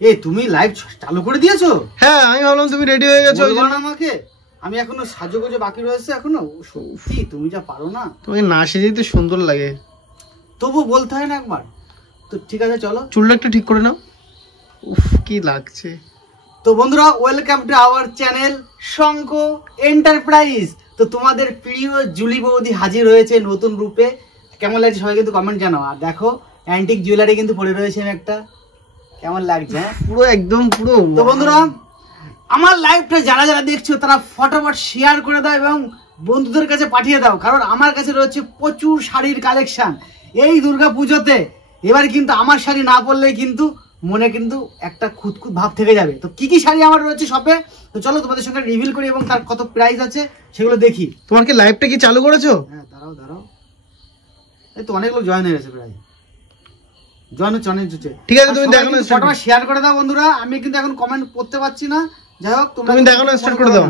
এই তুমি লাইভ চালু করে দিয়েছো? হ্যাঁ, আমি ভাবলাম তুমি রেডি হয়ে গেছো। বলবো না আমাকে? আমি এখনো সাজুগুজো বাকি রয়েছে এখনো। সত্যি তুমি যা পারো না। তোমাকে না সেজেই তো সুন্দর লাগে। তবু বলতে হয় না একবার? তো ঠিক আছে চলো, চুলটা একটু ঠিক করে নাও। উফ কি লাগছে। তো বন্ধুরা, welcome to our channel Shankha enterprise. তো তোমাদের প্রিয় জুলি বৌদি হাজির হয়েছে নতুন রূপে। কেমন লাগছে সবাই কিন্তু কমেন্ট জানাও। আর দেখো অ্যান্টিক জুয়েলারি কিন্তু পরে রয়েছে একটা, কেমন লাগছে? পুরো একদম পুরো। তো বন্ধুরা, আমার লাইভটা যারা যারা দেখছো তারা ফটাফট শেয়ার করে দাও এবং বন্ধুদের কাছে পাঠিয়ে দাও, কারণ আমার কাছে রয়েছে প্রচুর শাড়ির কালেকশন এই দুর্গা পুজোতে। এবার কিন্তু আমার শাড়ি না পরলে কিন্তু মনে কিন্তু একটা খুঁতখুত ভাব থেকে যাবে। তো কি কি শাড়ি আমার রয়েছে শপে, তো চলো তোমাদের সঙ্গে রিভিল করি এবং তার কত প্রাইস আছে সেগুলো দেখি। তোমার কি লাইভটা কি চালু করেছো? হ্যাঁ দাঁড়াও দাঁড়াও, এই তো অনেক লোক জয়েন হয়ে গেছে প্রায়। জয়েন হচ্ছে অনেক হচ্ছে। ঠিক আছে, তুমি দেখো না, ফটোটা শেয়ার করে দাও বন্ধুরা। আমি কিন্তু এখন কমেন্ট করতে পারছি না, যাই হোক তুমি দেখো না, স্টার্ট করে দাও।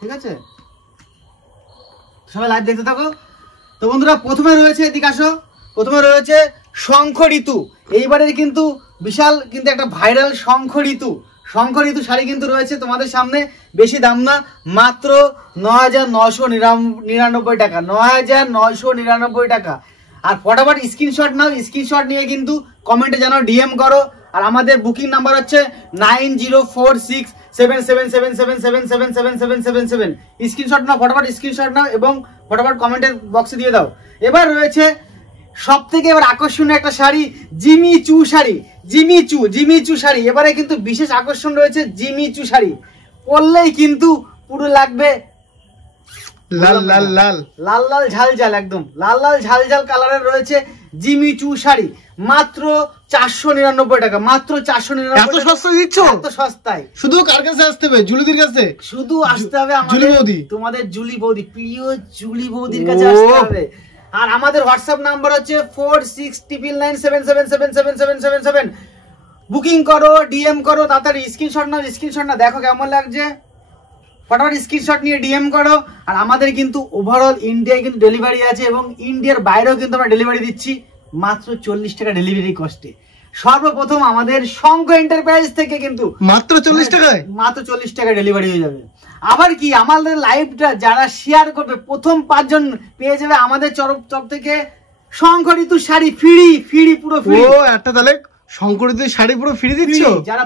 ঠিক আছে, সবাই লাইভ দেখতে থাকো। তো বন্ধুরা, প্রথমে রয়েছে, এদিকে আসো, প্রথমে রয়েছে শঙ্খ ঋতু। এইবারের কিন্তু বিশাল কিন্তু একটা ভাইরাল শঙ্খ ঋতু। শঙ্খ ঋতু শাড়ি কিন্তু রয়েছে তোমাদের সামনে। বেশি দাম না, মাত্র ৯,৯৯৯ টাকা, ৯,৯৯৯ টাকা। আর ফটাফট স্ক্রিনশট নাও, স্ক্রিনশট নিয়ে কিন্তু কমেন্টে জানাও, ডিএম করো। আর আমাদের বুকিং নাম্বার হচ্ছে 90467777777777। স্ক্রিনশট নাও, ফটাফট স্ক্রিনশট নাও এবং ফটাফট কমেন্টের বক্সে দিয়ে দাও। এবার রয়েছে সব থেকে এবার আকর্ষণীয় একটা শাড়ি, জিমি চু শাড়ি। জিমি চু শাড়ি এবারে কিন্তু বিশেষ আকর্ষণ রয়েছে। জিমি চু শাড়ি পরলেই কিন্তু পুরো লাগবে লাল লাল লাল লাল লাল ঝাল ঝাল, একদম লাল লাল ঝাল ঝাল কালারের রয়েছে জিমি চু শাড়ি। মাত্র 499 টাকা, মাত্র 499। এত সস্তা দিচ্ছ? এত সস্তায়। শুধু কার কাছে আসতে হবে? জুলিদির কাছে। শুধু আসতে হবে জুলি বৌদি, তোমাদের জুলি বৌদি, প্রিয় জুলি বৌদির কাছে আসতে হবে। আর আমাদের হোয়াটসঅ্যাপ নাম্বার হচ্ছে 469977777777। বুকিং করো, ডিএম করো, তাড়াতাড়ি স্ক্রিনশট নাও, স্ক্রিনশট না দেখো কেমন লাগছে, ফটাফট স্ক্রিনশট নিয়ে ডিএম করো। আর আমাদের কিন্তু ওভারঅল ইন্ডিয়ায় কিন্তু ডেলিভারি আছে এবং ইন্ডিয়ার বাইরেও কিন্তু আমরা ডেলিভারি দিচ্ছি মাত্র 40 টাকা ডেলিভারি কস্টে। সর্বপ্রথম আমাদের শঙ্খ এন্টারপ্রাইজ থেকে কিন্তু মাত্র 40 টাকায়, মাত্র 40 টাকা ডেলিভারি হয়ে যাবে। আবার কি, আমাদের লাইভটা যারা শেয়ার করবে প্রথম 5 জন পেয়ে যাবে আমাদের তরফ থেকে শঙ্খ ঋতু শাড়ি ফ্রি, পুরো ফ্রি। ও একটা তাহলে শঙ্খ ঋতু শাড়ি পুরো ফ্রি দিচ্ছ যারা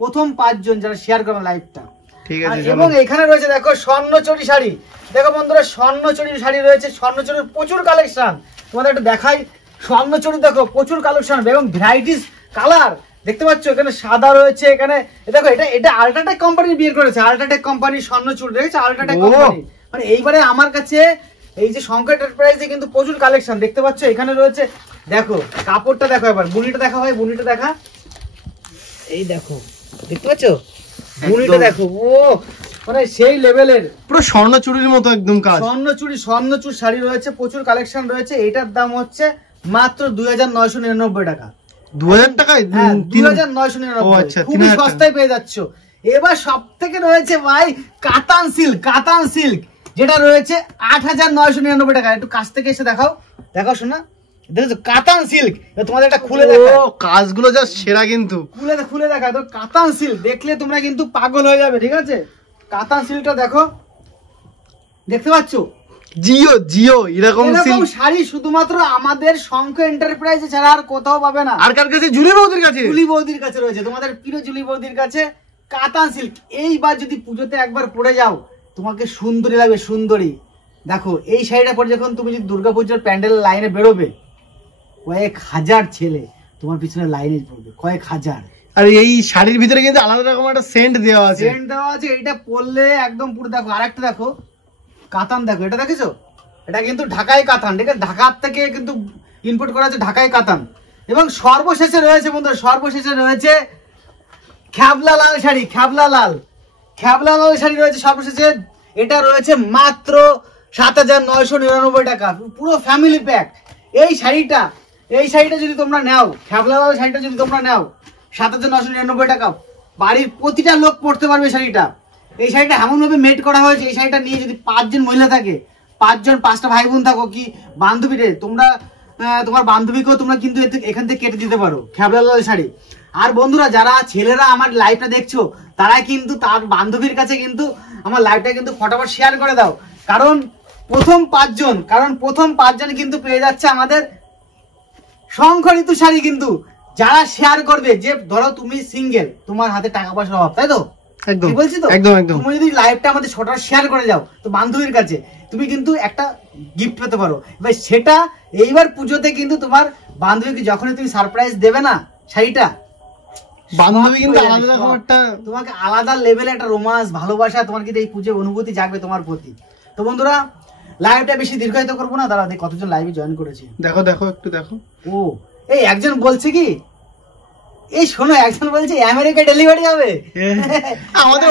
প্রথম 5 জন যারা শেয়ার করবে লাইভটা। ঠিক আছে। এবং এখানে রয়েছে দেখো স্বর্ণচুরি শাড়ি। দেখো বন্ধুরা, স্বর্ণচুরি শাড়ি রয়েছে। স্বর্ণচুরির প্রচুর কালেকশন তোমাদের একটু দেখাই। স্বর্ণচুরি দেখো প্রচুর কালেকশন এবং ভ্যারাইটিস কালার দেখতে পাচ্ছ। এখানে সাদা রয়েছে, এখানে দেখো এটা আল্ট্রাটেক কোম্পানি বের করেছে। আল্ট্রাটেক কোম্পানি স্বর্ণচুরি দেখেছো? আল্ট্রাটেক কোম্পানি মানে এইবারে আমার কাছে এই যে শঙ্খ এন্টারপ্রাইজে কিন্তু প্রচুর কালেকশন দেখতে পাচ্ছ। এখানে রয়েছে দেখো কাপড়টা দেখো, এবার বুনিটা দেখা হয়, বুনিটা দেখা, এই দেখো দেখতে পাচ্ছ বুনিটা দেখো। ও মানে সেই লেভেলের পুরো স্বর্ণচুরির মতো একদম কাজ। স্বর্ণচুর শাড়ি রয়েছে, প্রচুর কালেকশন রয়েছে। এটার দাম হচ্ছে মাত্র 2,999 টাকা। 2000 টাকায়? হ্যাঁ 2,999, খুবই সস্তায় পেয়ে যাচ্ছ। এবার সব থেকে রয়েছে ভাই কাতান সিল্ক, যেটা রয়েছে 8,999 টাকা। একটু কাছ থেকে এসে দেখাও শোনা, দেখো কাতান সিল্ক। তোমাদের এটা খুলে দেখাও, কাজগুলো জাস্ট সেরা কিন্তু। খুলে দেখা তো কাতান সিল্ক দেখলে তোমরা কিন্তু পাগল হয়ে যাবে। ঠিক আছে, কাতান সিল্কটা দেখো, দেখতে পাচ্ছ? জিও এরকম শাড়ি শুধুমাত্র আমাদের শঙ্খ এন্টারপ্রাইজে ছাড়া আর কোথাও পাবে না। আর কার কাছে? জুলি বৌদির কাছে। জুলি বৌদির কাছে রয়েছে, তোমাদের প্রিয় জুলি বৌদির কাছে কাতান সিল্ক। এইবার যদি পুজোতে একবার পরে যাও তোমাকে সুন্দরী লাগবে, সুন্দরী। দেখো এই শাড়িটা পরে যখন তুমি যদি দুর্গাপুজোর প্যান্ডেল লাইনে বেরোবে, কয়েক হাজার ছেলে তোমার পিছনে লাইনে পড়বে, কয়েক হাজার। আর এই শাড়ির ভিতরে কিন্তু আলাদা রকম একটা সেন্ট দেওয়া আছে। এটা পরলে একদম পুরো দেখো। আরেকটা দেখো কাতান, দেখো এটা দেখেছো? এটা কিন্তু ঢাকাই কাতান। ঠিক আছে, ঢাকার থেকে কিন্তু ইম্পোর্ট করা আছে ঢাকাই কাতান। এবং সর্বশেষে রয়েছে বন্ধুরা, সর্বশেষে রয়েছে খ্যাবলা লাল শাড়ি। খ্যাবলা লাল শাড়ি রয়েছে সর্বশেষে। এটা রয়েছে মাত্র 7,999 টাকা, পুরো ফ্যামিলি প্যাক। এই শাড়িটা যদি তোমরা নাও, খ্যাবলা লাল শাড়িটা যদি তোমরা নাও 7,999 টাকা, বাড়ির প্রতিটা লোক পড়তে পারবে শাড়িটা। এই শাড়িটা এমন ভাবে মেড করা হয়েছে, এই শাড়িটা নিয়ে যদি 5 জন মহিলা থাকে, 5 জন 5টা ভাই বোন থাকো কি বান্ধবীরে, তোমরা তোমার বান্ধবীকেও তোমরা কিন্তু এখান থেকে কেটে দিতে পারো খ্যাবলা লাল শাড়ি। আর বন্ধুরা যারা ছেলেরা আমার লাইভটা দেখছো তারা কিন্তু তার বান্ধবীর কাছে কিন্তু আমার লাইভটা কিন্তু ফটাফট শেয়ার করে দাও, কারণ প্রথম পাঁচজন কিন্তু পেয়ে যাচ্ছে আমাদের শঙ্খঋতু শাড়ি। কিন্তু যারা শেয়ার করবে, যে ধরো তুমি সিঙ্গেল, তোমার হাতে টাকা পয়সার অভাব, তাই তো একদম কি বলছি তো, একদম একদম। তুমি যদি লাইভটা আমাদের ছোট শেয়ার করে যাও তো বান্ধবীর কাছে, তুমি কিন্তু একটা গিফট পেতে পারো। এবার সেটা এইবার পুজোতে কিন্তু তোমার বান্ধবীকে যখনই তুমি সারপ্রাইজ দেবে না শাড়িটা, বান্ধবী কিন্তু আলাদা রকম একটা তোমাকে আলাদা লেভেলে একটা রোমান্স, ভালোবাসা তোমার কিন্তু এই পুজো অনুভূতি জাগবে তোমার প্রতি। তো বন্ধুরা লাইভটা বেশি দীর্ঘায়িত করবো না, দাঁড়া দেখি কতজন লাইভে জয়েন করেছে। দেখো দেখো একটু দেখো। ও এই একজন বলছে কি, এই শোনো, একজন বলছে আমেরিকা ডেলিভারি হবে আমাদের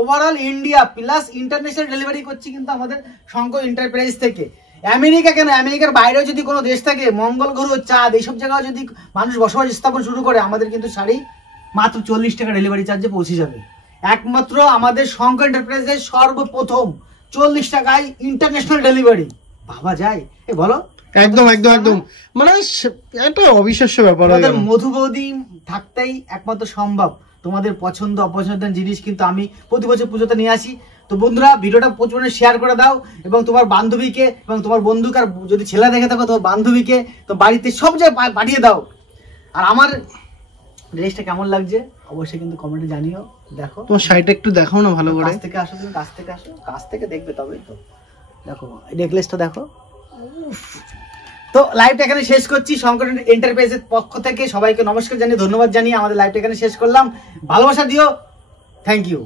overall India plus international delivery করছি কিন্তু আমাদের শঙ্খ এন্টারপ্রাইজ থেকে। আমেরিকা কেন, আমেরিকার বাইরেও যদি কোনো দেশ থাকে, মঙ্গল গ্রহ, চাঁদ, এইসব জায়গায় যদি মানুষ বসবাস স্থাপন শুরু করে, আমাদের কিন্তু শাড়ি মাত্র 40 টাকা ডেলিভারি চার্জে পৌঁছে যাবে। একমাত্র আমাদের শঙ্খ এন্টারপ্রাইজের সর্বপ্রথম 40 টাকায় ইন্টারন্যাশনাল ডেলিভারি। ভাবা যায়? এ বলো। একদম একদম একদম, মানে একটা অবিশ্বাস্য ব্যাপার। আমাদের মধু বৌদি থাকতেই একমাত্র সম্ভব তোমাদের পছন্দ অপছন্দের জিনিস কিন্তু আমি প্রতি বছর পুজোতে নিয়ে আসি। তো বন্ধুরা ভিডিওটা প্রচুর শেয়ার করে দাও এবং তোমার বান্ধবীকে এবং তোমার বন্ধুকে, আর যদি ছেলে দেখে থাকো তোমার বান্ধবীকে তো বাড়িতে সব জায়গায় পাঠিয়ে দাও। আর আমার ড্রেসটা কেমন লাগছে অবশ্যই কিন্তু কমেন্টে জানিও। দেখো তোমার শাড়িটা একটু দেখাও না ভালো করে। কাছ থেকে আসো, তুমি কাছ থেকে আসো, কাছ থেকে দেখবে তবেই তো। দেখো এই নেকলেসটা দেখো। তো লাইভটা এখানে শেষ করছি। শঙ্কর এন্টারপ্রাইজের পক্ষ থেকে সবাইকে নমস্কার জানিয়ে, ধন্যবাদ জানিয়ে আমাদের লাইভটা এখানে শেষ করলাম। ভালোবাসা দিও। Thank you.